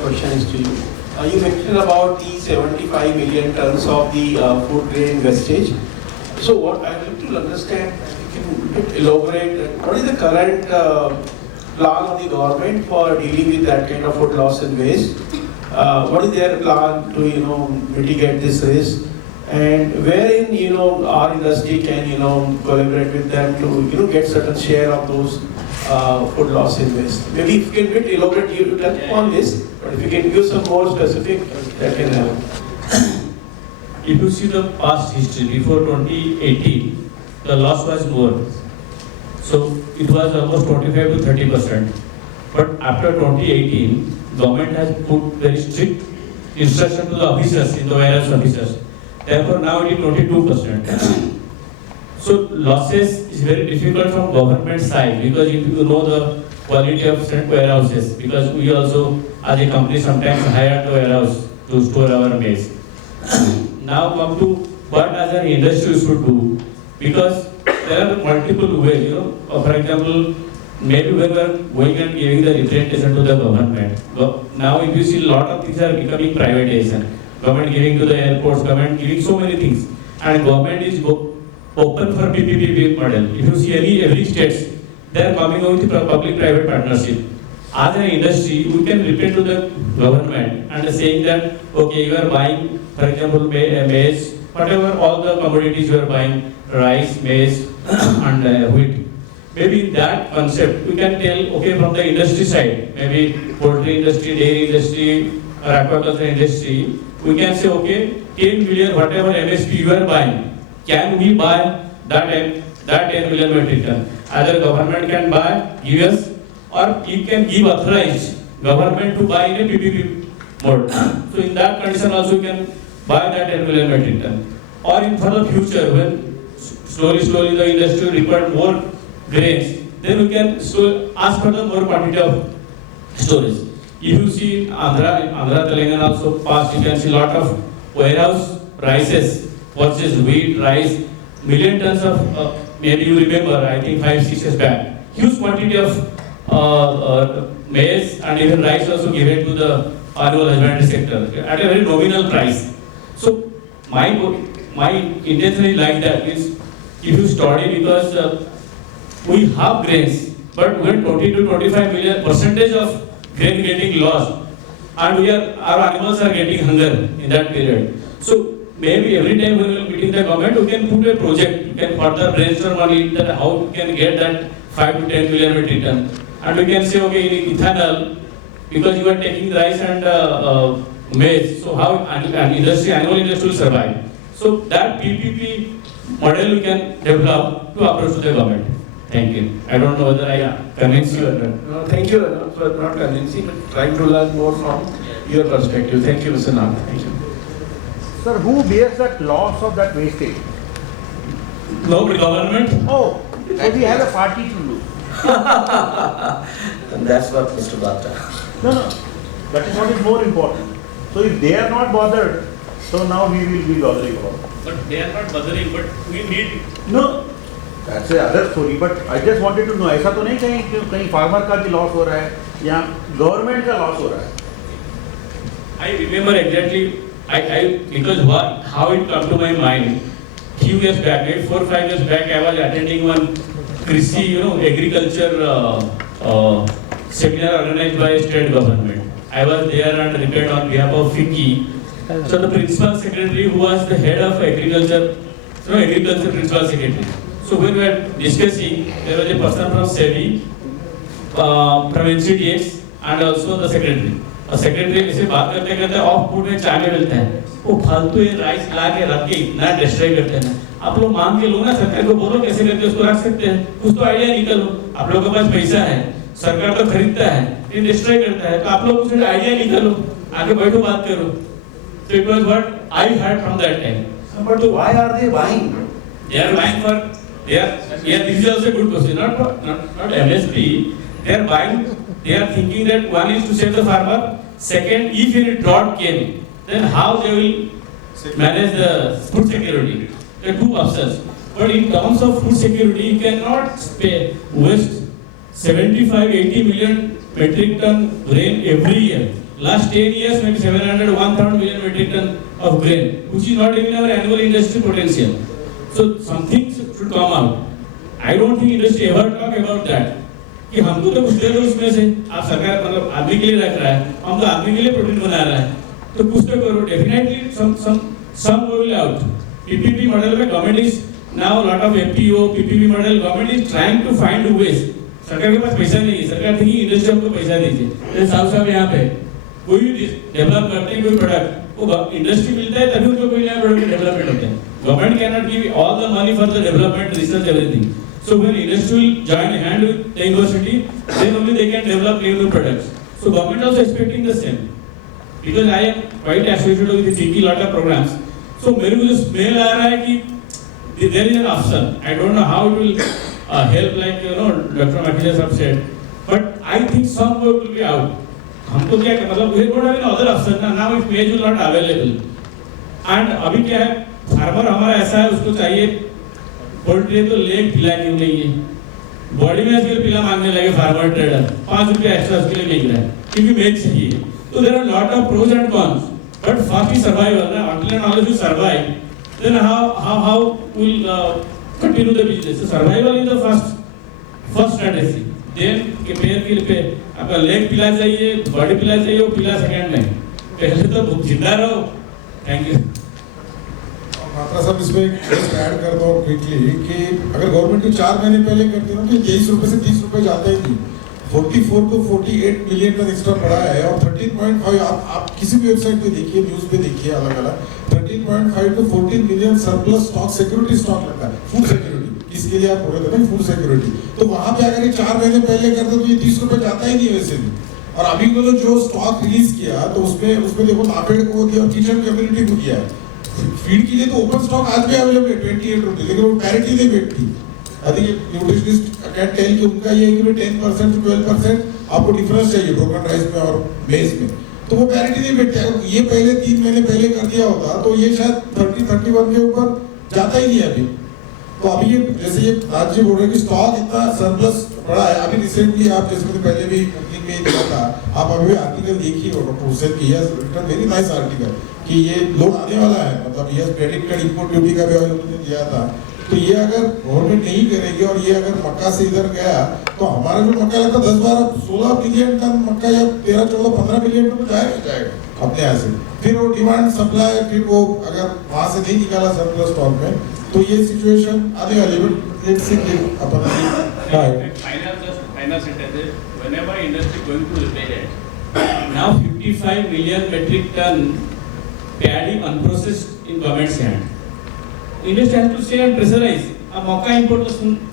question is to you. You mentioned about the 75 million tons of the food grain wastage. So what I would like to understand, if you can elaborate, what is the current plan of the government for dealing with that kind of food loss and waste? What is their plan to mitigate this risk? And wherein our industry can collaborate with them to get certain share of those food loss and waste. Maybe if you can bit elaborate, you touch upon this, but if you can give some more specific, that can help. If you see the past history, before 2018, the loss was more. So it was almost 25 to 30%. But after 2018, government has put very strict instruction to the officers in the warehouse officers. Therefore now it is 22%. So losses is very difficult from government side because if you know the quality of certain warehouses, because we also as a company sometimes hire the warehouse to store our maize. Now come to what as an industry should do, because there are multiple ways, for example, maybe when we are going and giving the representation to the government. Now if you see a lot of things are becoming privatization. Government giving to the airports, government giving so many things. And government is open for PPP model. If you see every states, they are coming out with public-private partnership. As an industry, we can reply to the government and saying that, okay, you are buying, for example, maize, whatever all the commodities you are buying, rice, maize, and wheat. Maybe in that concept, we can tell, okay, from the industry side, maybe poultry industry, dairy industry, or aquaculture industry, we can say, okay, 10 million, whatever MSP you are buying, can we buy that 10 million metric ton? Either government can buy, give us, or you can give authorized government to buy in a PPP mode. So in that condition also you can buy that 10 million metric ton. Or in for the future, when slowly the industry require more grains, then we can ask for the more quantity of storage. If you see Andhra Telangana also past, you can see lot of warehouse rices, purchase wheat, rice, million tons of, maybe you remember, I think 5-6 years back, huge quantity of maize and even rice also given to the animal husbandry sector at a very nominal price. So my intention is like that, is if you study, because we have grains, but when 20 to 25 million percentage of grain getting lost, and our animals are getting hunger in that period. So maybe every time we will meet in the government, we can put a project, we can further brainstorm on it, that how we can get that 5 to 10 million metric ton. And we can say, okay, in ethanol, because you are taking rice and maize, so how animal industry will survive. So that PPP model we can develop to approach to the government. Thank you. I don't know whether I convince you or not. No, thank you for not convincing, but trying to learn more from your perspective. Thank you, Mr. Nath. Thank you. Sir, who bears that loss of that wastage? No, the government. Oh, so we have a party to do. And that's what Mr. Bhatta. No, that is what is more important. So if they are not bothered, so now we will be bothering about. But they are not bothering, but we need. No, that's the other story. But I just wanted to know, ऐसा तो नहीं कहीं farmer का भी loss हो रहा है या government का loss हो रहा है? I remember exactly. Because how it come to my mind. Few years back, maybe 4-5 years back, I was attending one Krishi, agriculture seminar organized by state government. I was there and prepared on behalf of FICCI. So the principal secretary, who was the head of agriculture, agriculture principal secretary. So when we were discussing, there was a person from SEBI, from NCDX, and also the secretary. Secretary से बात करते करते of food में चाय मिलता है, वो फालतू ये राइस ला के रख के इतना डिस्ट्रॉय करते हैं। आप लोग मांग के लो ना, सरकार को बोलो कैसे करके उसको रख सकते हैं, कुछ तो आइडिया निकालो। आप लोगों के पास पैसा है, सरकार तो खरीदता है, ये डिस्ट्रॉय करता है, तो आप लोग उसमें आइडिया निकालो, आगे बैठो बात करो। So it was what I heard from that time. But why are they buying? They are buying for this is also a good question. Not MSP. They are buying. They are thinking that one is to save the farmer. Second, if any drought came, then how they will manage the food security. There are two options. But in terms of food security, you cannot waste 75-80 million metric ton grain every year. last 10 years maybe 700 1,000 million metric ton of grain, which is not even our annual industry potential. So something should come out. I don't think industry ever talk about that. कि हमको तो कुछ दे दो उसमें से, आप सरकार मतलब आदमी के लिए रख रहा है, हम तो आदमी के लिए प्रोटीन बना रहा है, तो कुछ तो करो. Definitely some will out. PPP model में government is now lot of FPO, PPP model government is trying to find ways. सरकार के पास पैसा नहीं है, सरकार थी इंडस्ट्री हमको पैसा दीजिए. जैसे साहब यहाँ पे कोई भी डेवलप करते हैं कोई प्रोडक्ट, वो इंडस्ट्री मिलता है तभी उनको कोई नया प्रोडक्ट डेवलपमेंट होता है. Government cannot give all the money for the development, research, everything. So when industry will join hand with the university, then only they can develop new products. So government also expecting the same. Because I am quite associated with the FICCI lot of programs. So मेरे को जो smell आ रहा है कि there is an option. I don't know how it will help, like Dr. Makhija sahab said, but I think some work will be out. हमको क्या मतलब we don't have any other option ना, now it may not available. And अभी क्या है, farmer हमारा ऐसा है उसको चाहिए पोल्ट्री तो लेग पिला क्यों नहीं है, बॉडी में आजकल पिला मांगने लगे फार्मर ट्रेडर, 5 रुपये एक्स्ट्रा उसके लिए मिल रहा है क्योंकि मेज चाहिए. तो there are lot of pros and cons, but first is survival ना. until and unless you survive, then how will continue the business. So survival is the first strategy. then के पैर के पे आपका लेग पिला चाहिए, बॉडी पिला चाहिए, वो पिला सेकंड में, पहले तो जिंदा रहो. Thank you. मात्रा साहब इसमें एक ऐड कर दो क्विकली कि अगर गवर्नमेंट 4 महीने पहले करती ना तो 23 रुपए से 30 रुपए जाता ही नहीं. 44 को 48 मिलियन का एक्स्ट्रा पड़ा है और 13.5 आप किसी भी वेबसाइट पे देखिए, न्यूज पे देखिए, अलग अलग 13.5 to 14 million surplus stock, security stock लगता है. फूड सिक्योरिटी इसके लिए आप बोल रहे थे ना, फूड सिक्योरिटी. तो वहां पे अगर ये 4 महीने पहले करते तो ये 30 रुपए जाता ही नहीं वैसे भी. और अभी को जो स्टॉक रिलीज किया तो उसमें देखो नाफेड को दिया और किचन कम्युनिटी को दिया है. फीड के लिए तो ओपन स्टॉक आज भी अवेलेबल है 28 रुपए, लेकिन वो पैरिटी नहीं बैठती. I think nutritionist can tell कि उनका ये है कि 10% to 12% आपको डिफरेंस चाहिए ब्रोकन राइस में और मेज में, तो वो पैरिटी नहीं बैठती. अगर ये पहले 3 महीने पहले कर दिया होता तो ये शायद 30-31 के ऊपर जाता ही नहीं अभी. तो अभी ये जैसे ये राज्य बोल रहे हैं कि स्टॉक इतना सरप्लस पड़ा है. अभी रिसेंटली आप जैसे मैंने पहले भी ओपनिंग में दिया था, आप अभी आर्टिकल देखिए डॉक्टर हुसैन की, रिटन वेरी नाइस आर्टिकल कि ये लोड आने वाला है. मतलब ये प्रेडिक्टेड इंपोर्ट ड्यूटी का भी उन्होंने दिया था. तो ये अगर गवर्नमेंट नहीं करेगी और ये अगर मक्का से इधर गया तो हमारा जो मक्का लगता 10-12-16 मिलियन टन मक्का या 13-14-15 मिलियन टन जाएगा अपने यहाँ से. फिर वो डिमांड सप्लाई, फिर वो अगर वहाँ से नहीं निकाला सरप्लस स्टॉक में तो ये सिचुएशन आने वाली है. लेट्स सी कि अपन final sentence. Whenever industry going to repair it, now 55 million metric ton paddy unprocessed in government's hand. Industry has to stay and pressurize. अब मक्का इंपोर्ट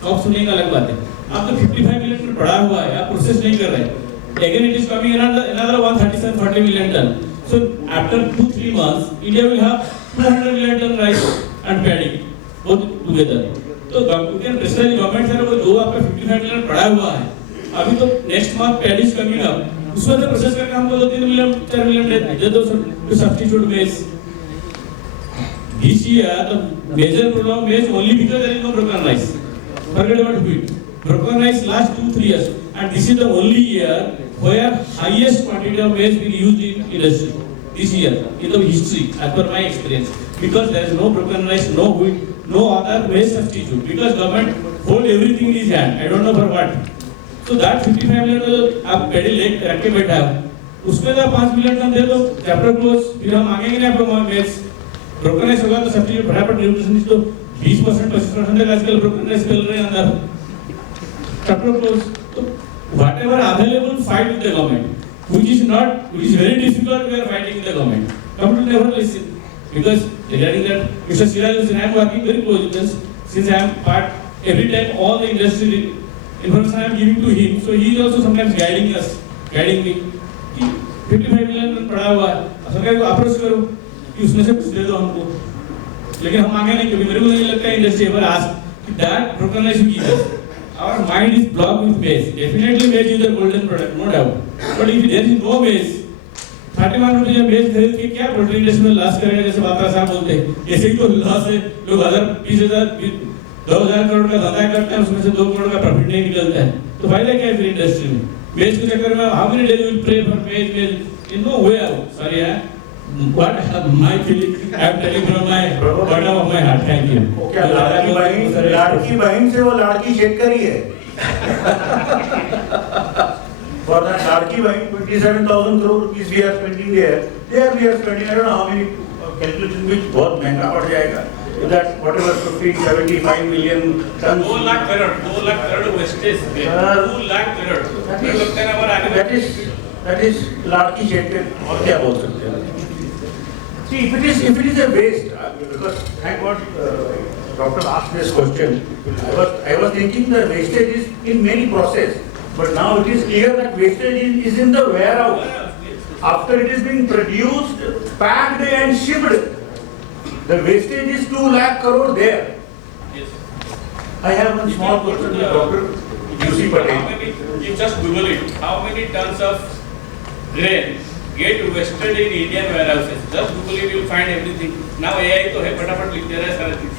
तो सुनने का अलग बात है. आप तो 55 मिलियन टन पड़ा हुआ है, आप प्रोसेस नहीं कर रहे. Again it is coming another 137-40 million ton. So after 2-3 months, India will have 200 million ton rice and paddy both together. तो you can pressurize government है वो जो आपका 55 मिलियन पड़ा हुआ है. अभी तो next month paddy is coming up. उसमें से प्रोसेस करके हमको 2-3 मिलियन 4 मिलियन दे दो to substitute maize. This year the major problem of maize only because there is no broken rice. Forget about wheat. Broken rice last 2-3 years, and this is the only year where highest quantity of maize will used in industry. This year in the history, as per my experience, because there is no broken rice, no wheat, no other maize substitute. Because government hold everything in his hand. I don't know for what. So that 55 million आप पेड़ी लेके रख के बैठा है, उसमें तो 5 million ton दे दो, chapter close. फिर हम मांगेंगे नहीं आपको मेज. ब्रोकन राइस होगा तो सब्सिडी फटाफट न्यूट्रिशनिस्ट तो 20% 25% आजकल ब्रोकन राइस मिल रहे हैं अंदर. Chapter close. तो whatever available, fight with the government, which is very difficult. We are fighting with the government. Government will never listen. Because regarding that, Mr. Siraj Hussain, I am working very close with us since I am part. Every time all the industry information I am giving to him, so he is also sometimes guiding me. 55 million पड़ा हुआ है, सरकार को approach करो कि उसमें से कुछ दे दो हमको. लेकिन हम मांगे नहीं, क्योंकि मेरे को नहीं लगता है इंडस्ट्री एवर आस्क कि that broken rice we give. Our mind is blocked with maize. Definitely maize is a golden product, no doubt. But if there is no maize, 31 रुपये जब maize खरीद के क्या पोल्ट्री इंडस्ट्री में loss करेगा, जैसे बात्रा साहब बोलते हैं. ऐसे ही तो लॉस है. लोग 20,000 करोड़ का धंधा करते हैं, उसमें से 2 करोड़ का प्रॉफिट नहीं निकलता है. तो फायदा क्या है फिर इंडस्ट्री में? मेज के चक्कर में how many days will pray for maize in no way out. Sorry, what my feeling, I am telling from my bottom of my heart. Thank you. क्या लाड़की बहन से वो लाड़की शेतकरी है For that लाड़की बहन 27,000 crore rupees we are spending there. There we are spending I don't know how many calculation which बहुत महंगा पड़ जाएगा. That whatever 75 million tons. 2 lakh crore wastage. 2 lakh crore. That is लाड़की शेतकरी और क्या बोल सकते हैं? See, if it is a waste, because thank God doctor asked this question. I was thinking the wastage is in many process, but now it is clear that wastage is in the warehouse. After it is being produced, packed and shipped, the wastage is 2 lakh crore there. I have one small question to Dr. UC Patel. You just Google it. How many tons of grain get wasted in Indian warehouses? Just Google it, you will find everything. Now AI तो है, फटाफट लिख दे रहा है सारा चीज.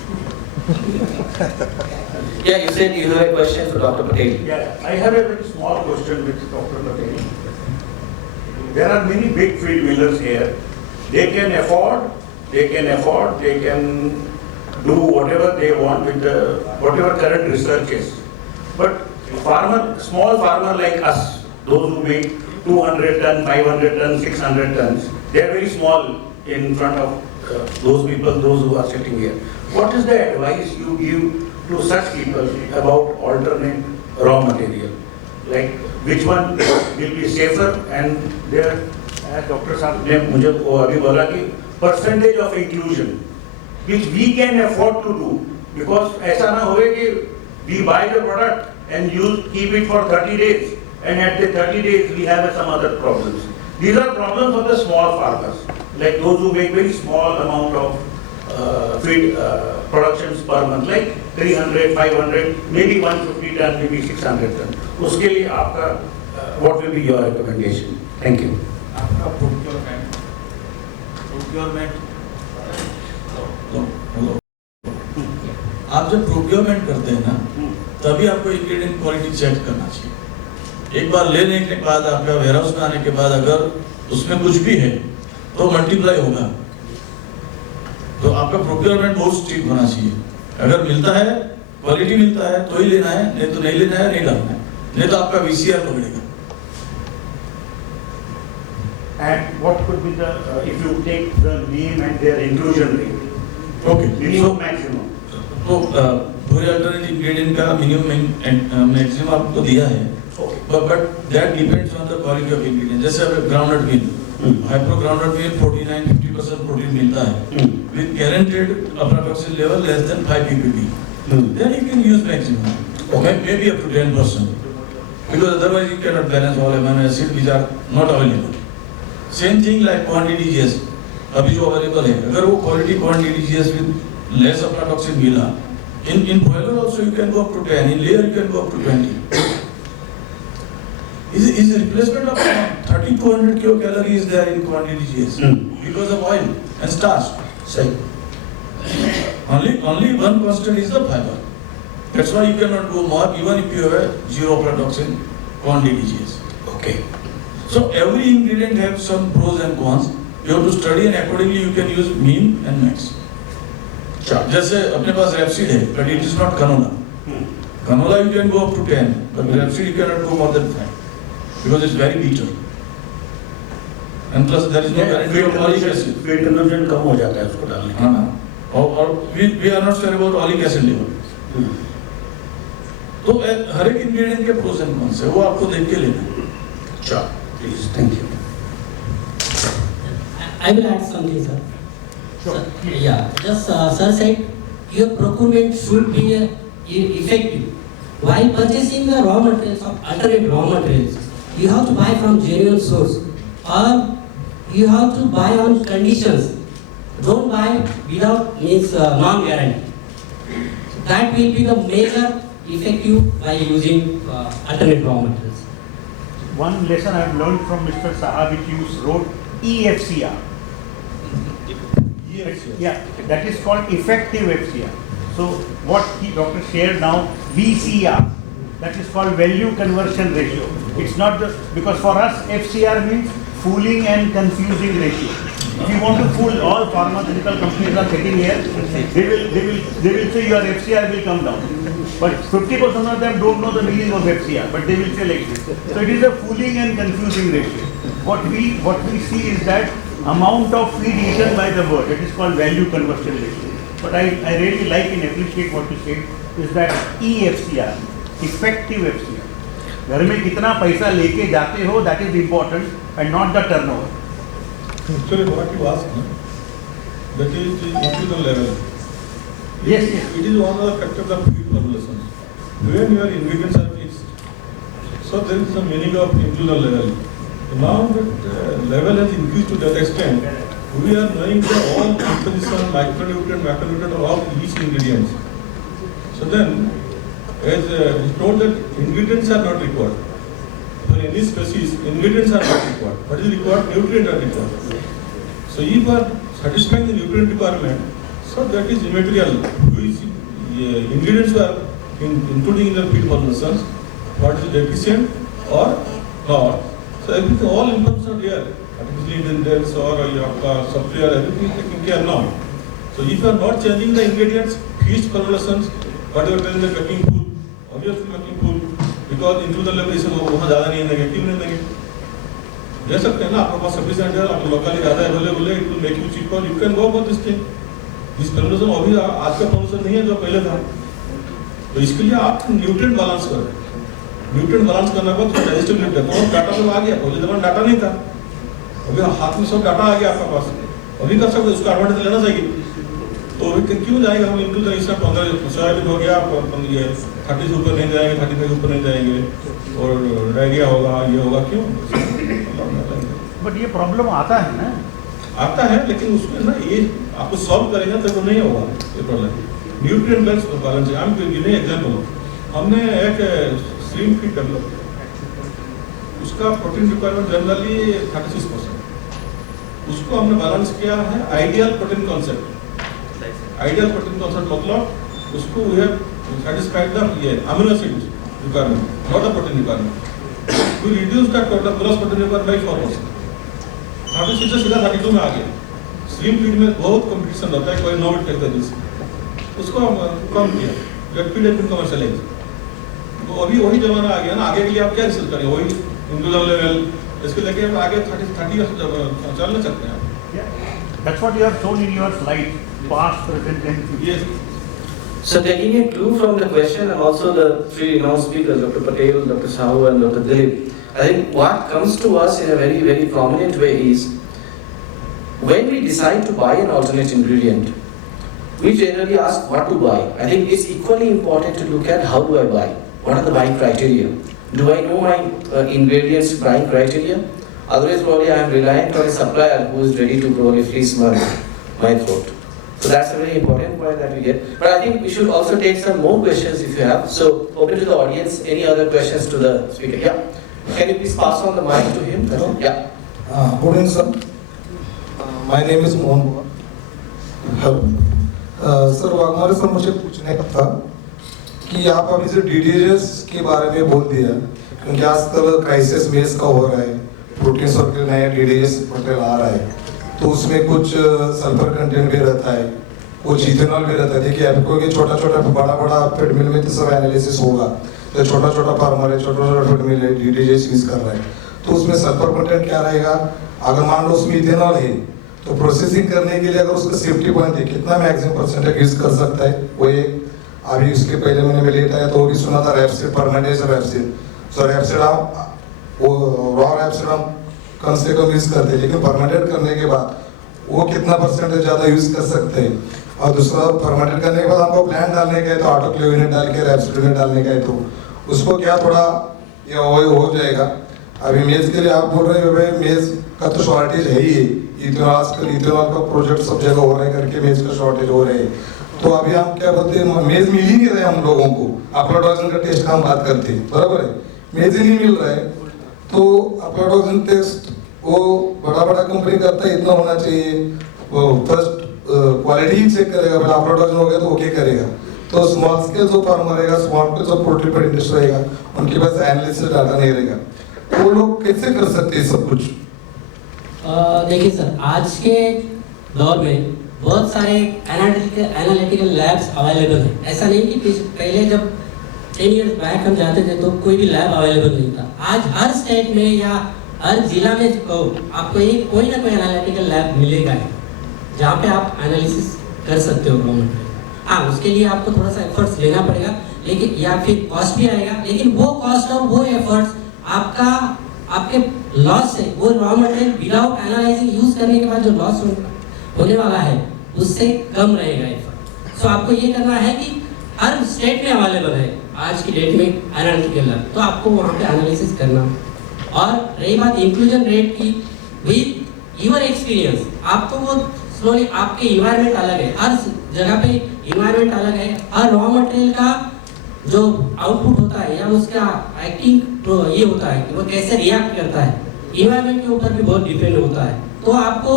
Yeah, you said you have a question for Dr. Patel. Yeah, I have a very small question with Dr. Patel. There are many big feed millers here. They can afford, they can do whatever they want with the whatever current research is. But small farmer like us, those who make 200 ton, 500 ton, 600 tons, they are very small in front of those people, those who are sitting here. What is the advice you give to such people about alternate raw material? Like which one will be safer? And there, as Dr. Saab ने मुझे अभी बोला कि percentage of inclusion, which we can afford to do, because ऐसा ना होए कि we buy the product and keep it for 30 days, and at the 30 days we have some other problems. These are problems of the small farmers, like those who make very small amount of feed productions per month, like 300, 500, maybe 150 ton, maybe 600 ton. उसके लिए आपका what will be your recommendation? Thank you. आपका procurement आप जब procurement करते हैं ना, तभी आपको इंग्रेडिएंट क्वालिटी चेक करना चाहिए. एक बार लेने के बाद आपका वेयरहाउस में आने के बाद अगर उसमें कुछ भी है तो मल्टीप्लाई होगा. तो आपका प्रोक्योरमेंट बहुत स्ट्रिक्ट होना चाहिए. अगर मिलता है, क्वालिटी मिलता है तो ही लेना है, नहीं तो नहीं लेना है, नहीं डालना है, नहीं तो आपका VCR पकड़ेगा. And what could be the if you take the name and their inclusion rate? Okay, Minimum, maximum. तो पूरे अल्टरनेट इंग्रेडिएंट का मिनिमम मैक्सिमम आपको दिया है, but that depends on the quality of ingredient. जैसे अब ग्राउंडनट मील, हाइप्रो groundnut मील 49-50% protein मिलता है with guaranteed approximate level less than 5 ppb. Then you can use maximum, okay, maybe up to 10%, because otherwise you cannot balance all amino acids which are not available. Same thing like quantity GS, अभी जो available है, अगर वो quality quantity GS with less aflatoxin मिला, in boiler also you can go up to 10, in layer you can go up to 20. Is a replacement of 30-200 kilocalories there in quantity GS because of oil and starch. Same. Only one constant is the fiber. That's why you cannot go more even if you have a zero aflatoxin quantity GS. Okay. So every ingredient has some pros and cons. You have to study and accordingly you can use mean and max. जैसे अपने पास rapeseed है, but it is not canola. Canola you can go up to 10, but rapeseed you cannot go more than 5 because it's very bitter. And plus there is no guarantee of oleic acid. Feed consumption कम हो जाता है उसको डालने के हाँ, और we are not sure about oleic acid level. तो हर एक इंग्रेडिएंट के प्रोस एंड कॉन्स है, वो आपको देख के लेना है. Sure, please, thank you. I will add something, sir. Sure. Sir, yeah, just sir said your procurement should be effective. While purchasing the raw materials of alternate raw materials, you have to buy from genuine source, or you have to buy on conditions. Don't buy without means non-guarantee. That will be the major effective by using alternate raw materials. One lesson I have learned from Mr. Saha, which you wrote EFCR. Yeah, that is called effective FCR. So what Dr. shared now, VCR, that is called value conversion ratio. It's not because for us FCR means fooling and confusing ratio. If you want to fool, all pharmaceutical companies are sitting here, they will say your FCR will come down. But 50% of them don't know the meaning of FCR, but they will say like this. So it is a fooling and confusing ratio. What we see is that amount of feed eaten by the bird, it is called value conversion ratio. But I really like and appreciate what you said, is that EFCR, effective FCR. घर में कितना पैसा लेके जाते हो, that is important and not the turnover. Actually, what you asked, that is the individual level. Yes. It is one of the factors of feed formulations. When your ingredients are fixed, so there is a meaning of individual level. Now that level has increased to that extent, we are knowing the all composition, micronutrient, macronutrient of each ingredient. So then, as it's told that ingredients are not required. For any species, ingredients are not required. What is required? Nutrients are required. So if you are satisfying the nutrient requirement, so that is immaterial. Which ingredients are including in the feed formulations, what is deficient or not. So everything, all information are there. Artificial ingredients or software, everything is taken care now. So if you are not changing the ingredients, feed formulations, whatever is the cooking food, obviously cooking food, because into the level is वहाँ ज़्यादा नहीं है, negative नहीं देंगे. दे सकते हैं ना, आपके पास सफिशिएंट है, आप लोकली ज़्यादा अवेलेबल है, it will make you cheaper, you can go about this thing. इस फॉर्मुलेशन अभी आज का फॉर्मुलेशन नहीं है जो पहले था. तो इसके लिए आप न्यूट्रिएंट बैलेंस करें. न्यूट्रिएंट बैलेंस करने के बाद डाइजेस्टिबिलिटी है. तो डाटा सब आ गया, पहले जमाने डाटा नहीं था. अभी हाथ में सब डाटा आ गया आपके पास. अभी कर सकते, उसका एडवांटेज लेना चाहिए. तो अभी क्यों जाएगा हम इनटू द इसमें 15 सोयाबीन हो गया, 30 से ऊपर नहीं जाएंगे, 35 के ऊपर नहीं जाएंगे, और डायरिया होगा, ये होगा, क्यों? बट ये प्रॉब्लम आता है ना, आता है, लेकिन उसमें ना ये आपको सॉल्व करेंगे तो नहीं होगा ये प्रॉब्लम. न्यूट्रिएंट बैलेंस है. हम गिने एग्जाम्पल, हमने एक स्लिम फीड डेवलप, उसका प्रोटीन रिक्वायरमेंट जनरली 36%. उसको हमने बैलेंस किया है ideal protein concept. Ideal protein concept मतलब उसको we have satisfied the amino acids requirement, not the protein requirement. We reduce that total gross protein requirement by 4%. 36 से सीधा 32 में आ गया. स्लिम फीड में बहुत कंपटीशन होता है, कोई नोवेट टेक्नोलॉजी, उसको हम कम किया. Gate feed has been commercialized. तो अभी वही जमाना आ गया ना. आगे के लिए आप क्या रिसर्च करें, वही इंडिविजुअल लेवल, इसके लेके आगे 30 चल नहीं सकते हैं. That's what you have shown in your slide, past, present and future. Yes. So taking a clue from the question and also the three renowned speakers, Dr. Patel, Dr. Sahu and Dr. Dilip, I think what comes to us in a very, very prominent way is, when we decide to buy an alternate ingredient, we generally ask what to buy. I think it's equally important to look at how do I buy, what are the buying criteria. Do I know my ingredients buying criteria? Otherwise probably I am reliant on a supplier who is ready to probably fleece my throat. So that's a very important point that we get. But I think we should also take some more questions if you have. So open to the audience. Any other questions to the speaker? Yeah. Can you please pass on the mic to him? Hello. Yeah. Good evening, sir. My name is Mohan. Hello. Sir Waghmare sir, मुझे पूछने का था कि आप अभी से DDGS के बारे में बोल दिया, क्योंकि आजकल क्राइसिस बेस का हो रहा है, प्रोटीन सर्कल नया DDGS पोर्टल आ रहा है, तो उसमें कुछ सल्फर कंटेंट भी रहता है, कुछ इथेनॉल भी रहता है. देखिए आपको कि छोटा छोटा बड़ा फीड मिल में तो सब एनालिसिस होगा, तो छोटा छोटा फार्मर है, छोटा छोटा फीड मिल है, DDGS यूज कर रहा है, तो उसमें सल्फर कंटेंट क्या रहेगा. अगर मान लो उसमें इथेनॉल है, तो प्रोसेसिंग करने के लिए अगर उसका सेफ्टी पॉइंट है, कितना मैक्सिमम परसेंटेज यूज कर सकता है वो एक. अभी उसके पहले मैंने मिलेट आया तो वो भी सुना था रैपसीड, परमानेंट रैपसीड. सो रैपसीड हम वो रॉ रैपसीड हम कम से कम यूज करते हैं, लेकिन फर्मेंटेड करने के बाद वो कितना परसेंटेज ज़्यादा यूज कर सकते हैं. और दूसरा फर्मेंटेड करने के बाद हमको प्लांट डालने का है, तो ऑटोक्लेव यूनिट डाल के रैपसीड में डालने का है, तो उसको क्या थोड़ा ये हो जाएगा. अभी मेज के लिए आप बोल रहे हो भाई मेज का तो शॉर्टेज है ही है. इथेनॉल आजकल इथेनॉल का प्रोजेक्ट सब जगह हो रहा है करके मेज का शॉर्टेज हो रहे हैं. तो अभी हम क्या बोलते हैं, मेज मिल ही नहीं रहे हम लोगों को. अफ्लाटॉक्सिन का टेस्ट का हम बात करते हैं, बराबर है, मेज ही नहीं मिल रहा है. तो अफ्लाटॉक्सिन टेस्ट वो बड़ा कंपनी करता है, इतना होना चाहिए. वो फर्स्ट क्वालिटी ही चेक करेगा, पहले अफ्लाटॉक्सिन हो गया तो ओके करेगा. तो स्मॉल स्केल जो फार्मर रहेगा, स्मॉल स्केल जो पोल्ट्री पर इंडस्ट्री रहेगा, उनके पास एनालिसिस डाटा नहीं रहेगा. वो लोग कैसे कर सकते हैं सब कुछ. देखिए सर, आज के दौर में बहुत सारे एनालिटिकल लैब्स अवेलेबल हैं। ऐसा नहीं कि पहले जब 10 इयर्स बैक हम जाते थे तो कोई भी लैब अवेलेबल नहीं था। आज हर स्टेट में या हर जिला में आपको एक कोई ना कोई एनालिटिकल लैब मिलेगा ही, जहाँ पे आप एनालिसिस कर सकते हो रॉ मटेरियल। हाँ, उसके लिए आपको थोड़ा सा एफर्ट्स लेना पड़ेगा, लेकिन या फिर कॉस्ट भी आएगा, लेकिन वो कॉस्ट और वो एफर्ट्स आपके लॉस से, वो raw material without analysing use करने के बाद जो लॉस होने वाला है उससे कम रहेगा एफर्ट। सो आपको ये करना है कि हर स्टेट में अवेलेबल है आज की डेट में एनालिटिकल लैब, तो आपको वहाँ पे एनालिसिस करना। और रही बात इंक्लूजन रेट की, विद योर एक्सपीरियंस आपको वो स्लोली, आपके इन्वायरमेंट अलग है, हर जगह पे इन्वायरमेंट अलग है, हर रॉ मटेरियल का जो आउटपुट होता है या उसका एक्टिंग तो ये होता है कि वो कैसे रिएक्ट करता है, इन्वायरमेंट के ऊपर भी बहुत डिपेंड होता है। तो आपको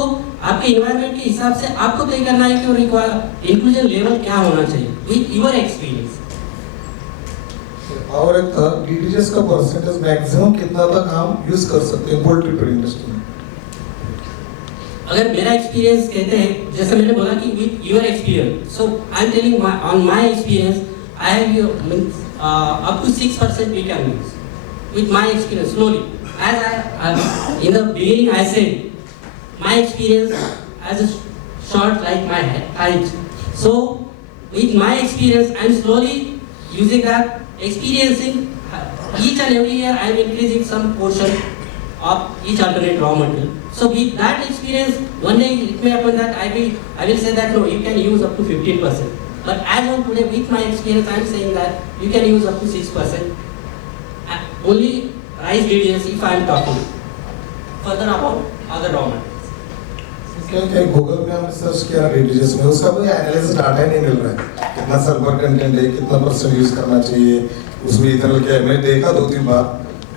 आपके इन्वायरमेंट के हिसाब से आपको तय करना है कि वो इंक्लूजन लेवल क्या होना चाहिए विद योर एक्सपीरियंस। और एक था डीडीएस का परसेंटेज मैक्सिमम कितना तक हम यूज कर सकते हैं पोल्ट्री फीड इंडस्ट्री में? अगर मेरा एक्सपीरियंस कहते हैं, जैसे मैंने बोला कि with your experience, so I am telling on my experience, I have up to 6% we can use with my experience slowly. As I in the beginning I said my experience as a short like my height. So with my experience I am slowly using that, experiencing each and every year I am increasing some portion of each alternate raw material. So with that experience, one day it may happen that I will say that no, you can use up to 15%. But as of today, with my experience, I am saying that you can use up to 6%. Only rice DDS if I am talking further about other raw materials. क्या Google में हमने search किया DDS में, उसका कोई analysis data ही नहीं मिल रहा है, कितना सल्फर कंटेंट है, कितना परसेंट यूज करना चाहिए, उसमें इथेनॉल क्या है। मैं देखा 2-3 बार,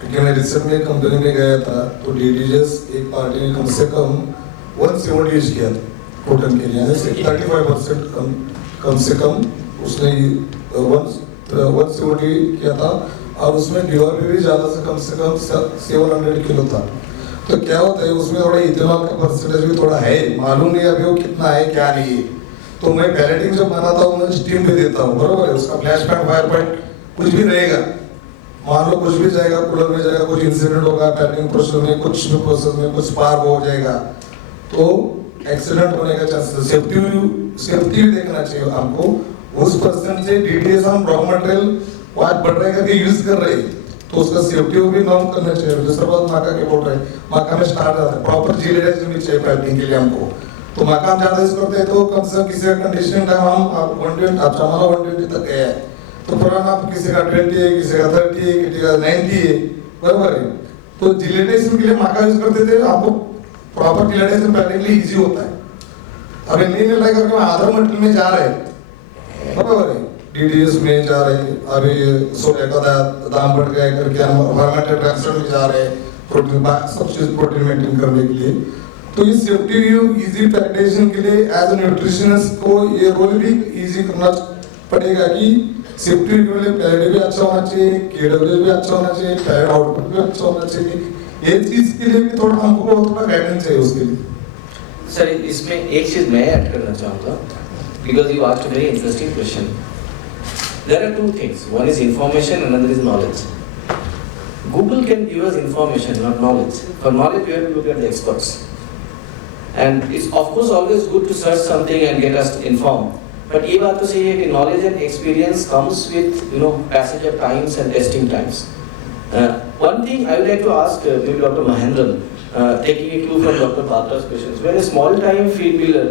क्योंकि मैं रिसर्च में कंपनी में गया था, तो डीडीएस एक पार्टी ने कम से कम 170 यूज किया था कॉटन के लिए, यानी 35% कम से कम उसने 170 किया था, और उसमें ड्यूर भी ज़्यादा से कम 700 किलो था। तो क्या होता है उसमें थोड़ा इथेनॉल का परसेंटेज भी थोड़ा है, मालूम नहीं अभी वो कितना है क्या नहीं है। तो मैं पैलेटिंग जब बनाता हूँ मैं स्टीम भी देता हूँ, बरोबर है, उसका फ्लैश पॉइंट फायर पॉइंट कुछ भी रहेगा, मान लो कुछ भी जाएगा, कूलर में जाएगा, कुछ इंसिडेंट होगा पैकिंग प्रोसेस में, कुछ भी प्रोसेस में कुछ स्पार्क हो जाएगा, तो एक्सीडेंट होने का चांसेस, सेफ्टी भी देखना चाहिए हमको। उस पर्सन से डीडीएस हम रॉ मटेरियल आज बढ़ रहे करके यूज कर रहे हैं, तो उसका सेफ्टी भी नॉर्म करना चाहिए। दूसरा बात माका के बोल रहे हैं, माका में स्टार्ट आता है प्रॉपर जीलेज भी चाहिए पैकिंग के लिए हमको। तो माका हम ज्यादा यूज करते हैं तो कम से कम किसी का कंडीशनिंग टाइम हम 120 आप हमारा 120 तक गया है, तो पुराना आप किसी का 20 है, किसी का 30 है, किसी का 90 है, बराबर है। तो जिलेटाइजेशन के लिए माका यूज करते थे, आपको प्रॉपर जिलेटाइजेशन पैकिंग के लिए इजी होता है। अभी नहीं मिल रहा करके आधार मटेरियल में जा रहे हैं, बराबर है, डीडीएस में जा रहे हैं, अभी सोया का दाम बढ़ गया करके हम फर्मेंटेड ट्रांसफर में जा रहे हैं प्रोटीन सब चीज प्रोटीन मेंटेन करने के लिए। तो इस सेफ्टी इजी पैकेजिंग के लिए एज ए न्यूट्रिशनिस्ट को ये रोल भी इजी करना पड़ेगा कि सेफ्टी के लिए पैड भी अच्छा होना चाहिए, केडब्ल्यू भी अच्छा होना चाहिए, पैड आउटपुट भी अच्छा होना चाहिए। ये चीज के लिए भी थोड़ा हमको थोड़ा गाइडेंस चाहिए उसके लिए। सर इसमें एक चीज मैं ऐड करना चाहूँगा, because you asked a very interesting question. There are two things. One is information, another is knowledge. Google can give us information, not knowledge. For knowledge, we have to look at the experts. And it's of course always good to search something and get us informed. But ये बात तो सही है कि knowledge and experience comes with passage of times and testing times. One thing I would like to ask maybe Dr. Mahendran, taking a clue from Dr. Bhatta's questions. When a small time feed miller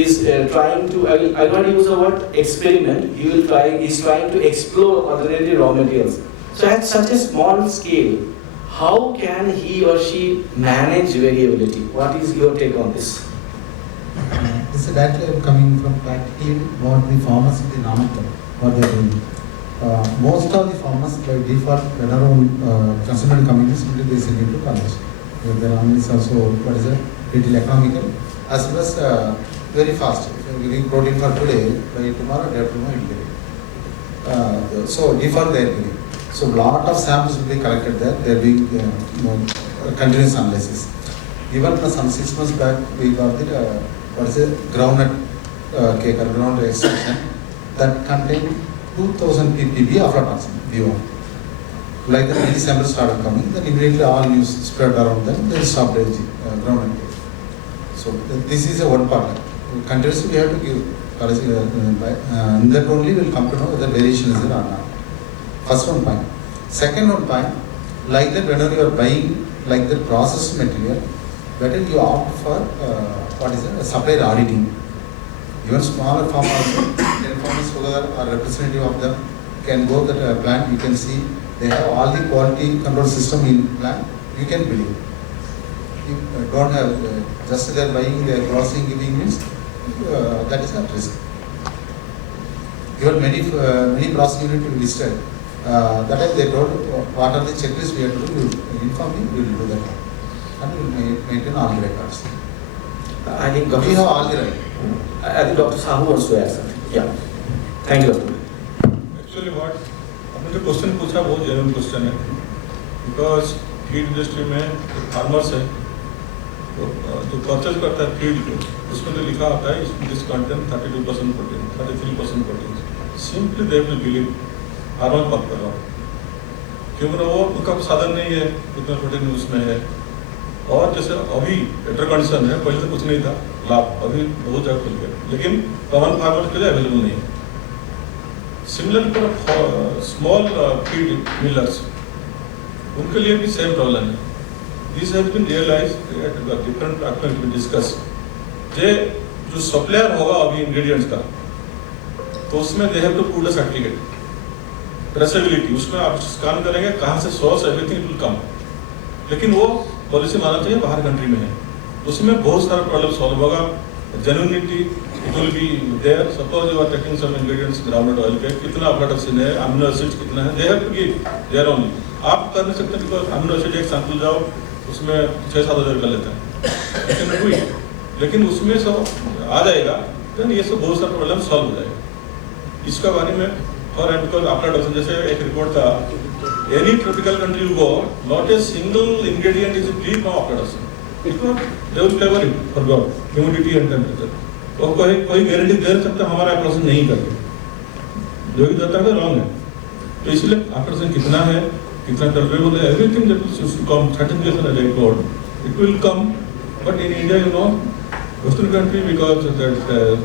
is trying to, I will not use the word experiment, he's trying to explore alternative raw materials. So at such a small scale, how can he or she manage variability? What is your take on this? This is directly coming from practically what the farmers in the Namakkal, what they are doing. Most of the farmers by default, when around consumer communities, they send into college. Their army is also, what is it, little economical, as well as very fast. If you are giving protein for today, by tomorrow, day after tomorrow, it will be. So default they are giving. So lot of samples will be collected there. They are doing continuous analysis. Even some 6 months back, we got the, what is it, groundnut cake or groundnut extraction that contained 2000 ppb aflatoxin, V1. Like the many samples started coming, then immediately all news spread around them, they stopped the groundnut cake. So this is a one part. Continuously we have to give, that only will come to know whether variation is there or not. First one point. Second one point, like that whenever you are buying like the processed material, better you opt for what is it, a supplier auditing. Even smaller farmers, their farmers together are representative of them, can go to the plant, you can see they have all the quality control system in plant, you can believe. You don't have, just they are buying, they are crossing, giving means, that is not risk. Even many processing units we listed, that time they told what are the checklists we have to do, you inform me, we will do that. And we will maintain all the records. I think We have all the right. I think Dr. Sahu wants to add something. Yeah. Thank you, Dr. Actually what आपने जो question पूछा बहुत genuine question है, because feed industry में farmers है तो जो purchase करता है फीड को उसमें जो लिखा होता है this content 32% protein 33% protein, simply they will believe farmer बात कर रहा हूँ क्योंकि वो उनका साधन नहीं है कितना प्रोटीन उसमें है। और जैसे अभी बेटर कंडीशन है, पहले तो कुछ नहीं था, लाभ अभी बहुत जगह खुल गया, लेकिन कॉमन फार्मर के लिए अवेलेबल नहीं है। Similarly for small feed millers उनके लिए भी सेम प्रॉब्लम है। This has been realised at different platform to discuss. जे जो सप्लायर होगा अभी इंग्रेडिएंट्स का तो उसमें they have to put a certificate traceability, उसमें आप स्कैन करेंगे कहाँ से सोर्स एवरीथिंग विल कम, लेकिन वो पॉलिसी मानना चाहिए बाहर कंट्री में है, उसमें बहुत सारा प्रॉब्लम सॉल्व होगा। Genuinity it will be there. Suppose you are taking some ingredients groundnut oil के, कितना अफ्लाटॉक्सिन है, अमीनो एसिड्स कितना है, they have to give there only. आप कर नहीं सकते बिकॉज अमीनो एसिड एक सैंपल जाओ उसमें 6-7 हज़ार कर लेता है, लेकिन उसमें सब आ जाएगा तो ये सब बहुत सारा प्रॉब्लम सॉल्व हो जाएगा। इसका बारे में और बिकॉज अफ्लाटॉक्सिन जैसे एक रिपोर्ट था, any tropical country you go, not a single ingredient is free from aflatoxin. Because they will cover it for God, humidity and temperature. और कोई गारंटी दे सकता हमारा aflatoxin नहीं करके, जो भी देता है रॉन्ग है। तो इसलिए aflatoxin कितना है, कितना टॉलरेबल है, everything that will come certification as I told, it will come. But in India, you know, Western country because that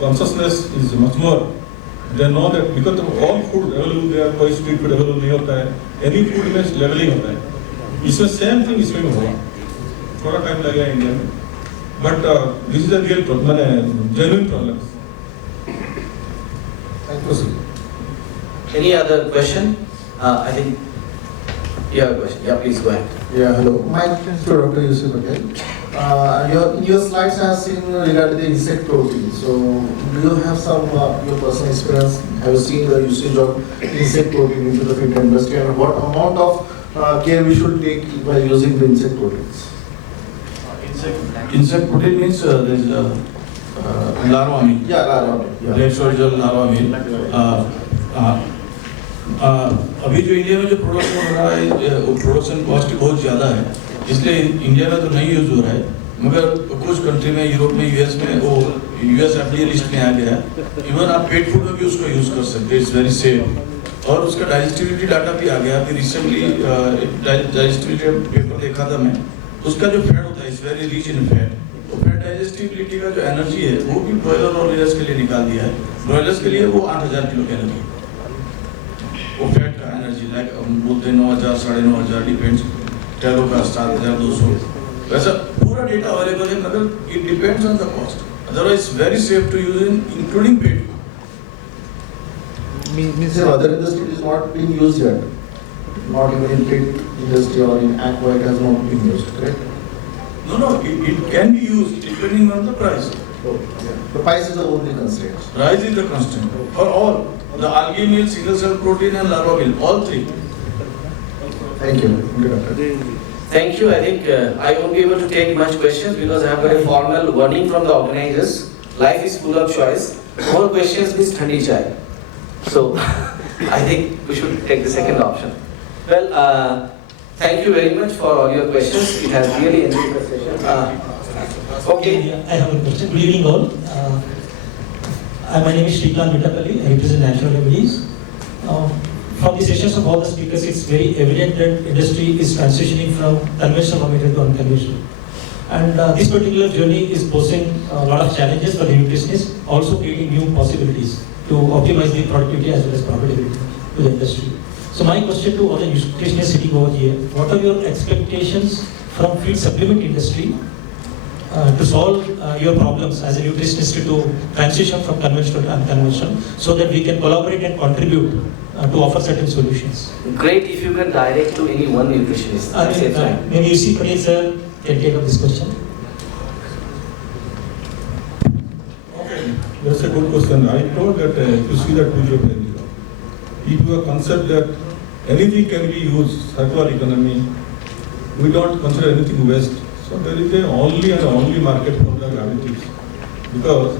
consciousness is much more. They know that because of all food available there, कोई street food available नहीं होता है, any food में leveling होता है। इसमें same thing इसमें भी होगा, थोड़ा टाइम लगेगा इंडिया में, but this is a real problem, मैंने genuine problem. Thank you, sir. Any other question? I think you have a question. Yeah, please go ahead. Yeah, hello. My question is to Dr. Yusuf again. In your slides, I have seen regarding the insect protein. So, do you have some your personal experience? Have you seen the usage of insect protein into the feed industry, and what amount of care we should take while using the insect proteins? Insect protein means there is larva meal. Yeah, larva meal. Yeah. Red soldier larva meal. अभी जो India में जो production हो रहा है वो production cost बहुत ज़्यादा है, इसलिए इंडिया में तो नहीं यूज़ हो रहा है, मगर कुछ कंट्री में यूरोप में यूएस में वो यूएस FDA लिस्ट में आ गया है। इवन आप पेट फूड में भी उसको यूज़ कर सकते हैं, इट्स वेरी सेफ। और उसका डाइजेस्टिविटी डाटा भी आ गया। अभी रिसेंटली डाइजेस्टिविटी पेपर देखा था मैं, उसका जो फैट होता है it's very rich in fat. तो फैट डाइजेस्टिविटी का जो एनर्जी है वो भी ब्रॉयलर और लेयर्स के लिए निकाल दिया है। ब्रॉयलर्स के लिए वो 8000 किलो की एनर्जी, वो फैट का एनर्जी लाइक बोलते हैं 9000 9,500 डिपेंड्स, टेलो का 7200, वैसा पूरा डेटा अवेलेबल है, मगर it depends on the cost. Otherwise very safe to use in including pet. Means in other industry it is not being used yet, not even in pet industry or in aqua it has not been used, correct? No, it can be used depending on the price. So, yeah. The price is the only constraint. Price is the constant for all. The algae meal, single cell protein and larva meal, all three. Thank you. Thank you, Doctor. Thank you. I think I won't be able to take much questions because I have got a formal warning from the organizers. Life is full of choice. More questions means thandi chai. So I think we should take the second option. Well, Thank you very much for all your questions. It has really enriched the session. Okay. I have a question. Good evening all. My name is Shrikant Mittapalli. I represent National Remedies. From the sessions of all the speakers, it's very evident that industry is transitioning from conventional raw material to unconventional. And this particular journey is posing a lot of challenges for the nutritionists, also creating new possibilities to optimize the productivity as well as profitability to the industry. So my question to all the nutritionists sitting over here, what are your expectations from feed supplement industry to solve your problems as a nutritionist to transition from conventional to unconventional, so that we can collaborate and contribute to offer certain solutions? Great if you can direct to any one nutritionist. That's it, right? Maybe you see Patel sir can take up this question. Okay, that's a good question. I told that you see that if you have concept that anything can be used, circular economy, we don't consider anything waste. So there is a only and only market for the additives. Because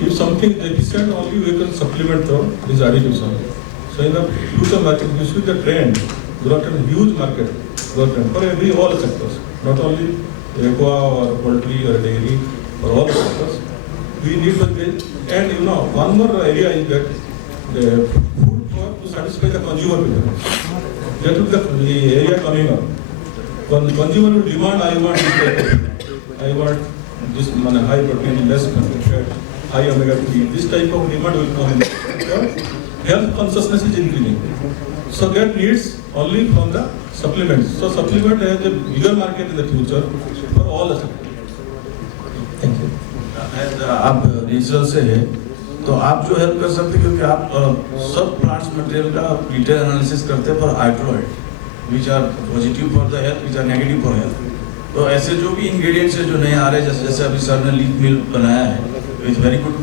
if something is deficient, only we can supplement through these additives only. So in the future market, you see the trend, there are a huge market for every all sectors, not only aqua or poultry or dairy, for all sectors. We need for this. And you know, one more area is that the food to satisfy the consumer people. That is the area coming up. When the consumer will demand, I want this type of food. I want this high protein, less fat, high omega-3. This type of demand will come in. Because health consciousness is increasing. So that needs only from the supplements. So supplement has a bigger market in the future for all the sectors. Thank you. आप natural से है तो आप जो help कर सकते हैं, क्योंकि आप सब प्लांट्स मटेरियल का डिटेल एनालिसिस करते हैं for hydroid which are positive for the health, which are negative for health. तो ऐसे जो भी इंग्रेडिएंट्स है जो नए आ रहे हैं, जैसे अभी सर ने लीफ मिल बनाया है, इट्स वेरी गुड.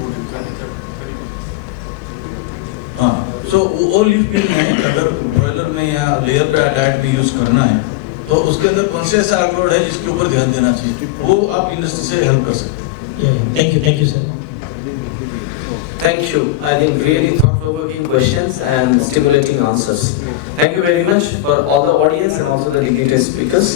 हाँ, सो वो लीफ मिल में अगर ब्रॉयलर में या लेयर पे डाइट में यूज करना है तो उसके अंदर कौन से ऐसा आर्गोड है जिसके ऊपर ध्यान देना चाहिए, वो आप इंडस्ट्री से हेल्प कर सकते हैं. Thank you, sir. Thank you. I think really thought-provoking questions and stimulating answers. Thank you very much for all the audience and also the dignitary speakers.